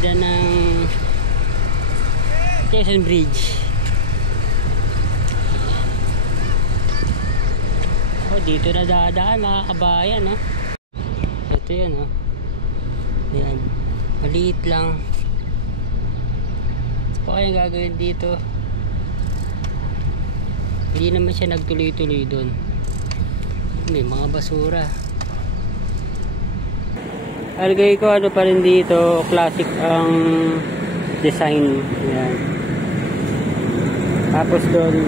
hagdan ng Quezon Bridge. Dito na dadaan mga kabayan, no? Ito yan, no? Yan, maliit lang. Pa kaya gagawin dito? Hindi naman siya nagtuloy-tuloy doon. May mga basura. Alagay ko ano pa rin dito, classic ang design. Yan. Tapos doon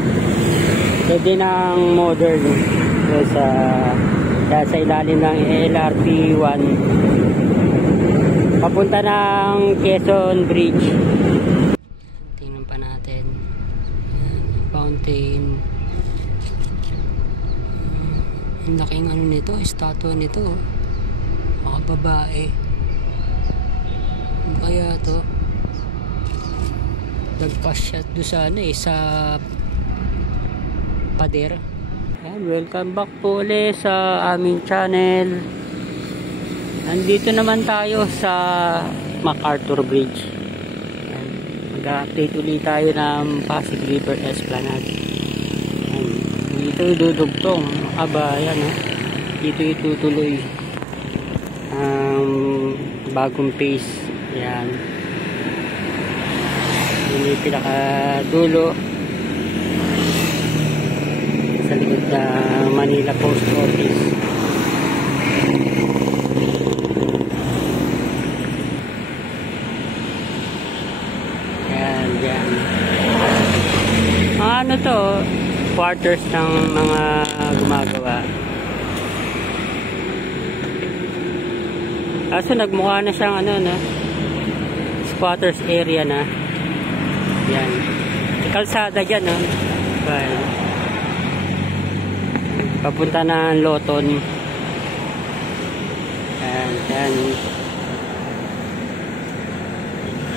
pwede na ang modern sa ilalim ng LRT 1 papunta ng Quezon Bridge. Tingnan pa natin. Fountain. Ang laking ano nito, estatwa nito. Mga babae. Ano kaya to? Nagpas siya doon sa ano sa pader. Ayan, welcome back po ulit sa aming channel. Nandito naman tayo sa MacArthur Bridge. Mag-update ulit tayo ng Pasig River Esplanade. Ayan, dito idudugtong kabayan. Dito itutuloy ang bagong phase. Ayan. Yun yung pinakadulo sa likod na Manila Post Office. Yan, yan. Ano to? Quarters ng mga gumagawa. Kaso nagmukha na siyang ano, no? Squatters area na. Yan. Kalsada dyan, no? Well, papunta na Loton. Ayan, ayan.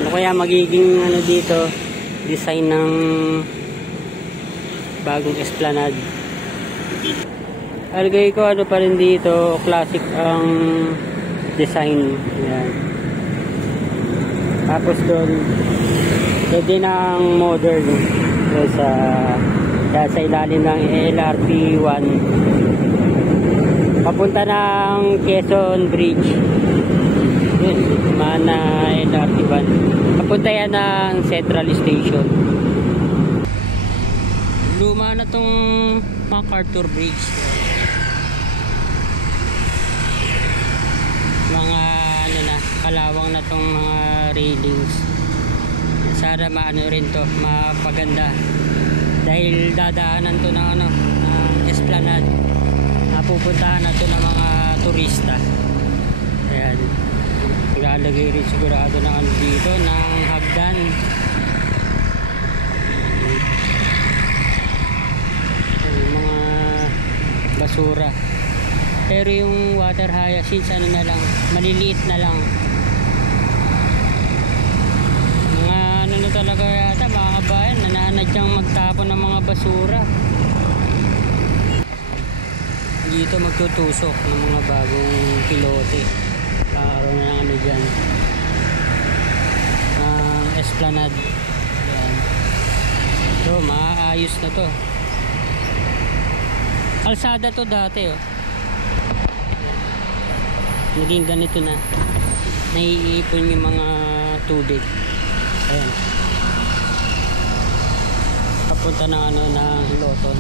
Ano kaya magiging ano dito, design ng bagong esplanade. Alagay ko ano pa rin dito, classic ang design. Ayan. Tapos doon pwede na ang modern sa ilalim ng LRT 1 papunta ng Quezon Bridge. Yun, mana LRT 1 papunta yan ng Central Station. Luma na tong MacArthur Bridge. Mga ano na, kalawang na tong mga railings. Sana maano rin to, mapaganda. Dahil dadaanan to ng ano, esplanade. Napupuntahan na to ng mga turista. Ayan. Maglalagay rin sigurado ng ano dito, ng hagdan. Yung mga basura. Pero yung water hyacinths ano na lang, maliliit na lang. Mga ano na talaga yata mga kabayan, nananadyang magtapon ng mga basura. Dito magtutusok ng mga bagong pilote. Kakaroon na ng ano dyan, esplanade. Yan. So maayos na to. Kalsada to dati, oh. Naging ganito na, naiipon yung mga tubig. Ayan, papunta ng ano, ng Loton.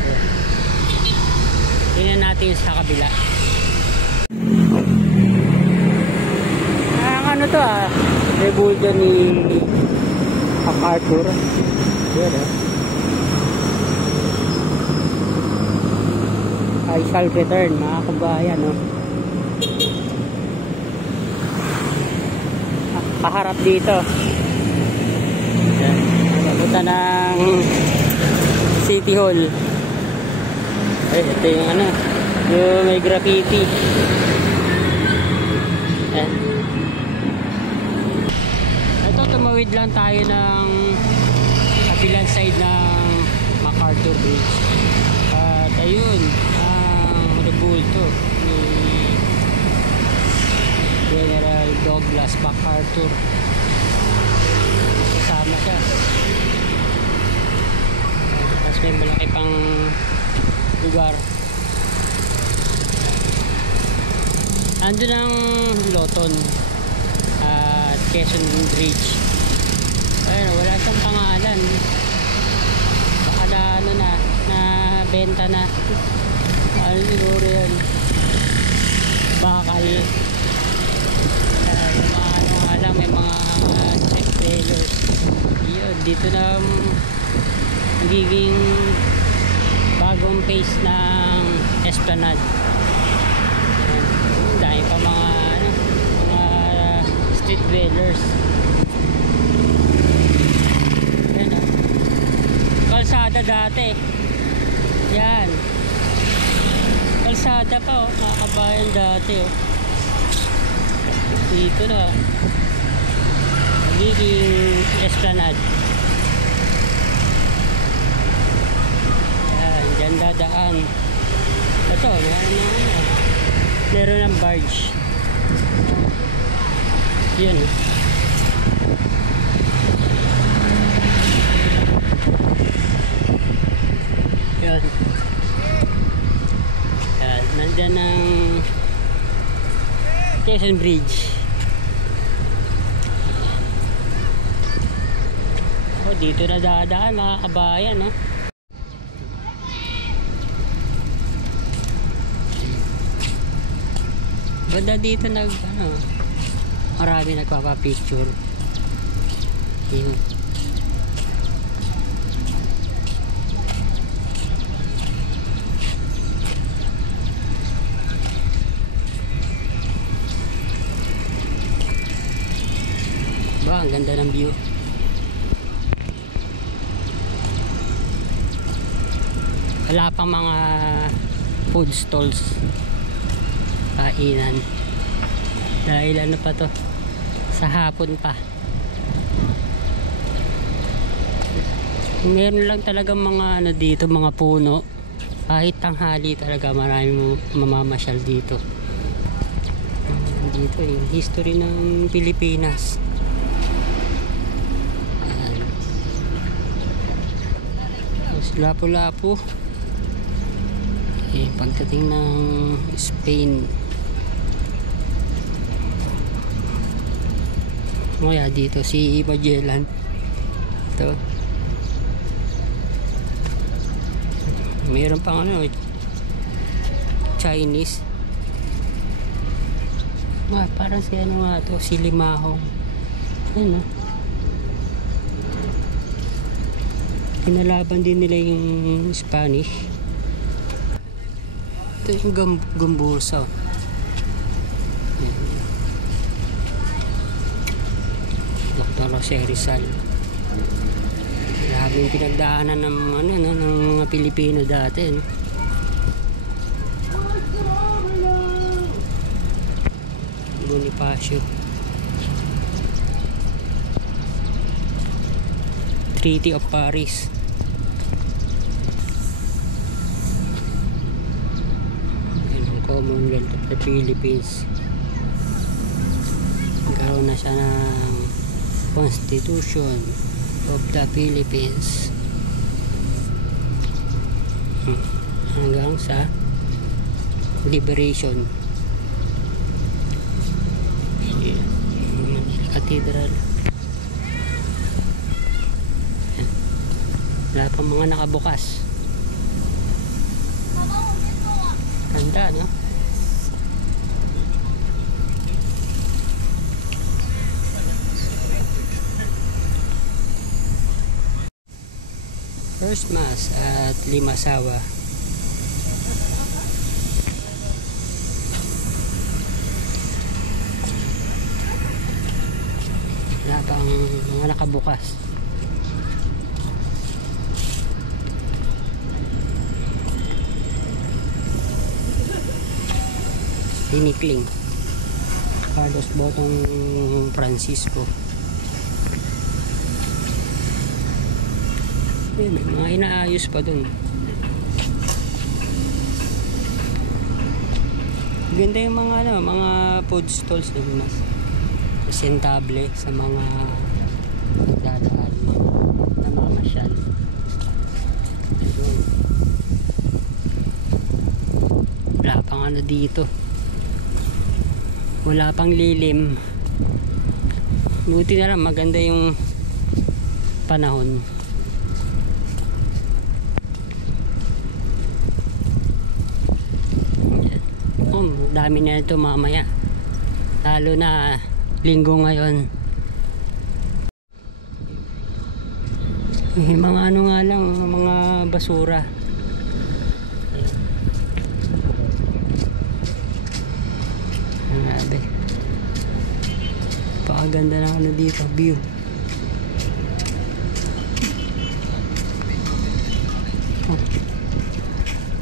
Ayan. Tingnan natin sa kabila. Ang ano to rebulto ni MacArthur. Ayan, I shall return, mga kabayan, no? Kaharap dito. Ayan. Papunta ng City Hall. Ay, ito yung ano, yung may graffiti. Ayan. Ito, tumawid lang tayo ng kabilang side ng MacArthur Bridge. At ayun, ang rebulto ni General Dog Nicholas MacArthur. Kasama siya. Tapos may malaki pang lugar. Andun ang Loton at Quezon Bridge. Ayun, wala siyang pangalan. Baka na ano na benta na. Ano siguro yun? Bakal. Yung mga ano nga lang, may mga check trailers. Yun, dito na nagiging bagong phase ng Esplanade. Dahil pa mga ano, mga street dwellers. Yan o. Kalsada dati. Yan. Kalsada pa o. Mga kabayan dati o. Dito na. Nagiging Esplanade. Yan. Diyan dadaan. Ito. Meron ng barge. Yun. Yan. Yan. Nandyan ang Quezon Bridge. Oh, dito na dadaan mga kabayan, no? Banda dito marami nagpapapicture. Yun. Ba, ang ganda ng view. Wala pang mga food stalls. Kainan. Dahil ano pa to? Sa hapon pa. Meron lang talaga mga ano dito, mga puno. Kahit tanghali talaga maraming mamamasyal dito. Dito yung history ng Pilipinas. Lapu-lapu. Okay, pagdating ng Spain. Kaya dito si Magellan. Ito. Mayroon pang ano, Chinese. Parang si ano nga to, si Limahong. Ayun, no? Pinalaban din nila yung Spanish. Ito yung Gumbursa. Dr. Jose Rizal. Grabe yung pinagdaanan ng ano, no, ng mga Pilipino dati, no? Bonifacio. Treaty of Paris. Commonwealth of the Philippines. Nagkaroon na siya ng Constitution of the Philippines hanggang sa liberation. Manila Cathedral. Wala pa mga nakabukas. Ganda, no? First Mass at Limasawa. Wala pang mga nakabukas. Tinikling Carlos Botong Francisco. May mga inaayos pa dun. Ganda yung mga ano, mga food stalls dun, mas presentable sa mga dadaan na mamasyal. Yun. Wala pang ano dito, wala pang lilim. Buti na lang maganda yung panahon. Dami na ito mamaya, lalo na linggo ngayon. Mga ano nga lang, mga basura. Grabe, pakaganda na ano dito, view.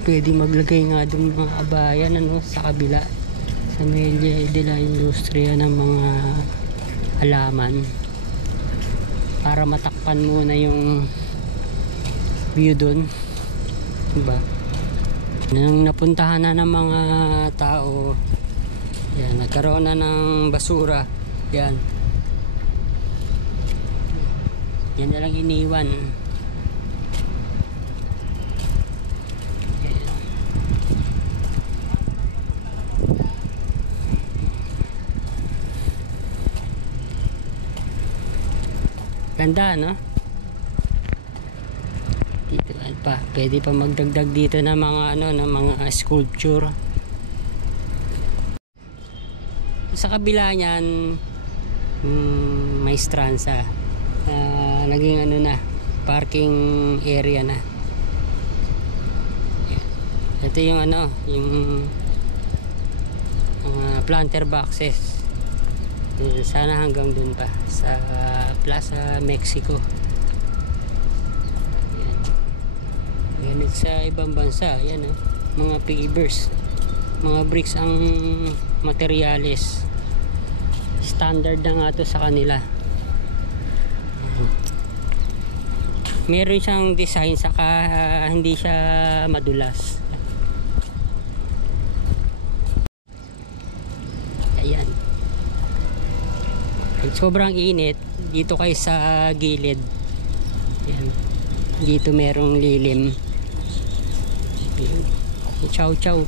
Pwede maglagay nga doon mga abayan ano, sa kabila, sa medya de la industriya ng mga halaman, para matakpan muna yung view doon, diba? Nang napuntahan na ng mga tao, yan, nagkaroon na ng basura, yan na lang iniwan. Ganda, no? Dito pa, pwede pa magdagdag dito ng mga ano, ng mga sculpture. Sa kabila niyan, Maestranza, naging ano na, parking area na. Ito yung ano, yung mga planter boxes. Sana hanggang dun pa sa Plaza Mexico. Yan sa ibang bansa, yan mga pavers, mga bricks ang materyales. Standard na nga to sa kanila. Meron siyang design, saka hindi siya madulas. Ayan. Sobrang init dito kayo sa gilid. Ayan. Dito merong lilim. Ayan. Chow chow.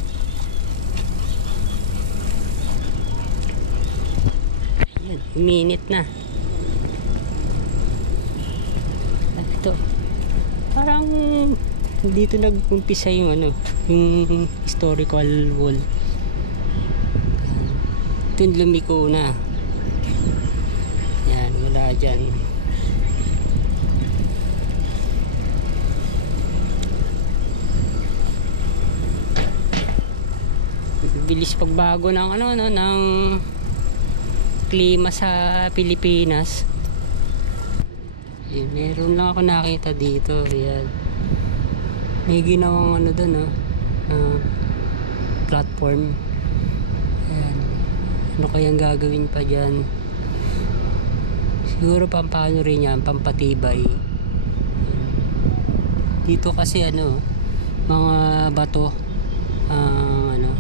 Ayan, uminit na. Ito, parang dito nag-umpisa yung ano, yung historical wall. Ito lumiko na. Yan, wala dyan. Bilis pagbago ng ano, ng klima sa Pilipinas. Yan, meron lang ako nakita dito. Yan, may ginawang ano doon, platform. Yan. Ano kayang gagawin pa dyan? Siguro pampano rin yan, pampatibay. Dito kasi ano, mga bato ang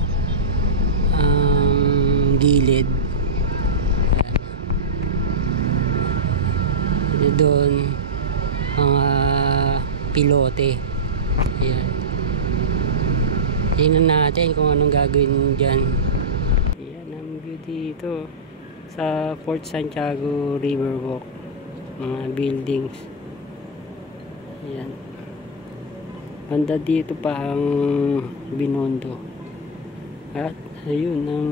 gilid. Yan. Doon mga pilote. Ayan. Tingnan natin kung anong gagawin dyan. Ayan ang view dito sa Fort Santiago Riverwalk, mga buildings. Ayan, banda dito pa ang Binondo, at ayun ang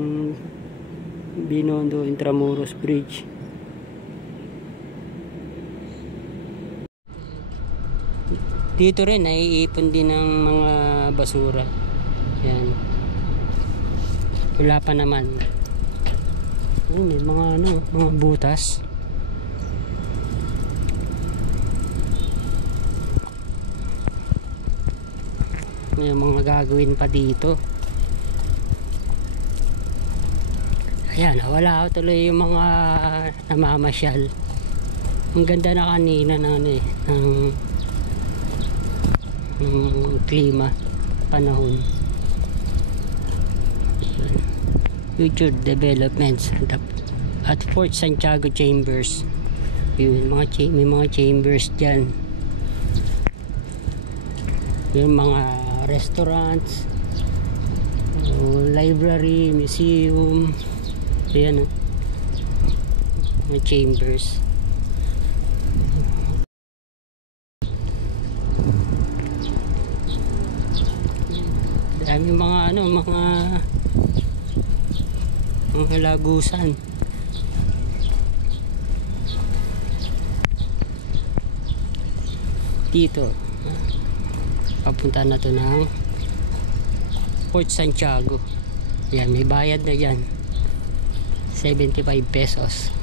Binondo Intramuros Bridge. Dito rin naiipon din ng mga basura. Ayan, wala pa naman. May mga ano, mga butas. May mga gagawin pa dito. Ayan, wala tuloy yung mga namamasyal. Ang ganda na kanina ng ano ng klima, panahon. Future developments, at Fort Santiago Chambers. Yun, may mga chambers dyan. Yung mga restaurants, library, museum. Ayan, mga chambers. Dami mga mga lagusan. Dito papunta na to ng Fort Santiago. Yan, may bayad na yan, 75 pesos.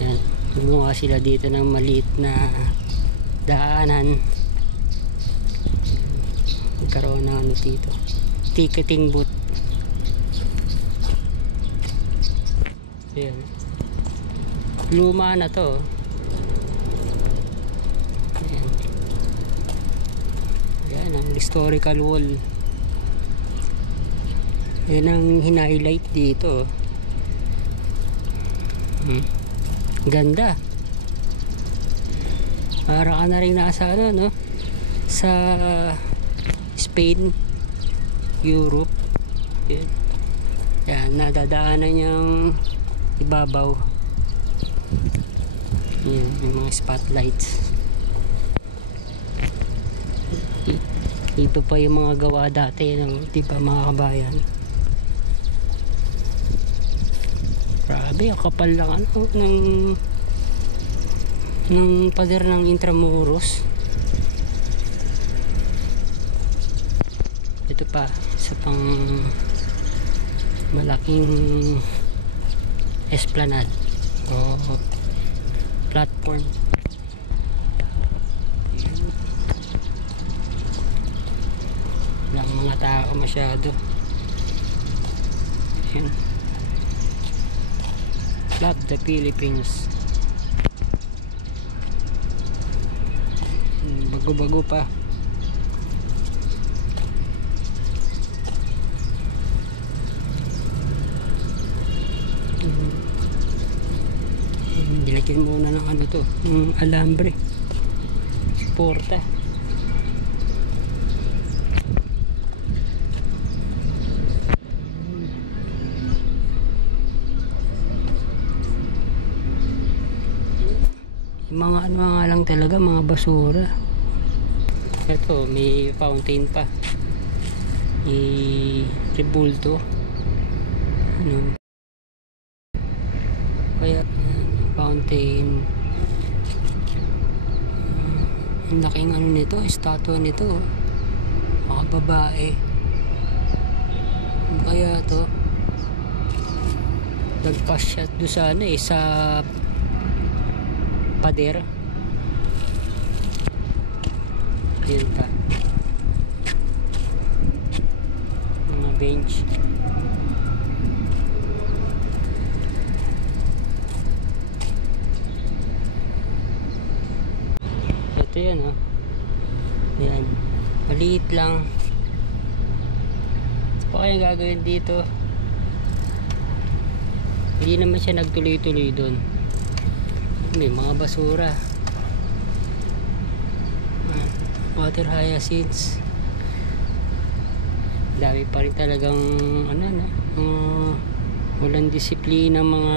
Yan, gumawa sila dito ng maliit na daanan. Magkaroon ng ano dito, ticketing booth. Ayan, luma na to. Ayan, ayan ang historical wall. Ayan ang hinighlight dito. Ganda, para ka na rin nasa ano, no? Sa Spain, Europe. Ayan, ayan, nadadaanan niyang ibabaw. Ayan, may mga spotlights. Ito pa yung mga gawa dati ng, diba, mga kabayan. Grabe, ang kapal lang ano ng pader ng Intramuros. Ito pa, isa pang malaking esplanade o platform. Walang mga tao masyado. Ayan, Club the Philippines. Bago-bago pa. Dilagyan muna ng ano to, ng alambre, porta. Yung mga ano nga lang talaga, mga basura. Ito, may fountain pa, may tribulto, ano, kaya fountain. Ang laking ano nito, statue nito, mga babae. Kaya to nagpa-shot doon sa ano sa pader. Yun pa, mga bench. Ito yan, oh. Yan, maliit lang. Pa kaya gagawin dito? Hindi naman siya nagtuloy-tuloy doon. May mga basura, water hyacinths. Dami pa rin talagang ano na, walang disiplina mga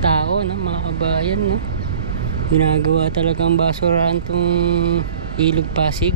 tao, no? Mga kabayan, no? Ginagawa talagang basurahan tong Ilog Pasig.